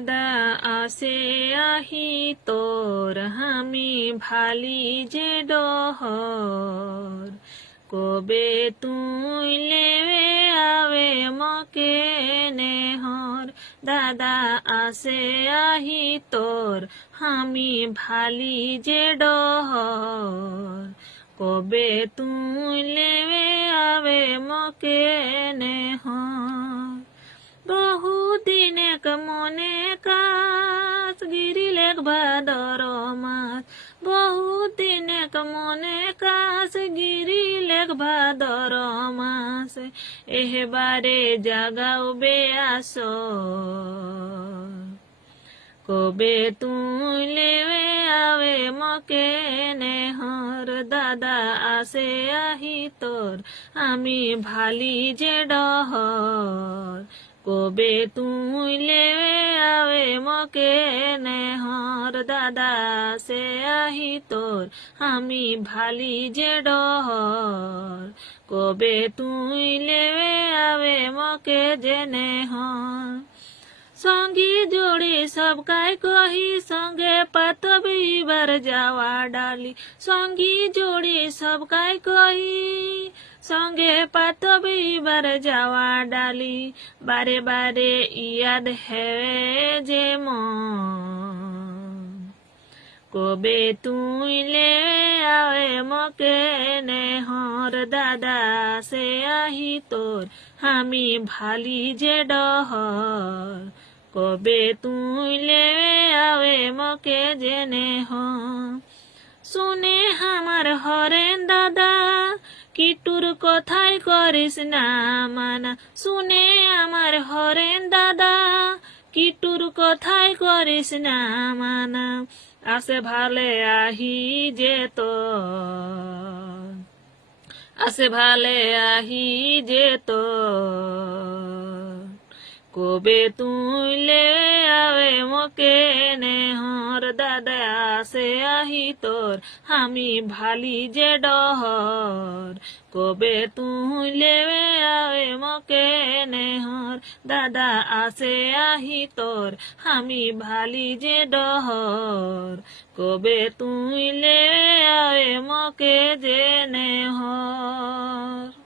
দাদা আসে আহি তোর হামি ভালি যে ডহর কবে তুই লেবে আবে মকে নেহর দাদা আসে আহি তোর হামি ভালি যে ডহর কবে তুই লেবে আবে মকে নেহর বহুদিন এক মনে কাজ গিরিলেক ভাদর মাস বহুদিন এক মনে কাজ গিরিলেক ভাদর মাস এবারে জাগাও বেয়াস কবে তুই লেবে আবে মকে নেহর দাদা আসে আহি তোর আমি ভালি যে ডহর কবে তুই লেবে আবে মকে নেহর দাদা আসে আহি তোর আমি ভালি যে ডহর কবে তুই লেবে আবে মকে যে নেহর সঙ্গী জোড়ে সব কাই কহি সঙ্গে পাতবিবার যাওয়া ডালি সঙ্গী জোড়ে সব কাই কহি সঙ্গে পাতবিবার যাওয়া ডালি বারে বারে ইয়াদ হে যে মন কবে তুই লে আবে মকে নেহর দাদা সে আহি তোর আমি ভালি যে ডহর কবে তুই লেবে আবে মকে যে নেহর শুনে আমার হরেন দাদা কিটুর কথাই করিস না মানা শুনে আমার হরেন দাদা কিটুর কথাই করিস না মানা আসে ভালে আহি যেত আসে ভালে আহি যেত কবে তুই লে আবে মকে নেহর দাদা আসে আহি তোর আমি ভালি যে ডহর কবে তুই লেবে আবে মকে নেহর দাদা আসে আহি তোর আমি ভালি যে ডহর কবে তুই লেবে আবে মকে যে নেহর।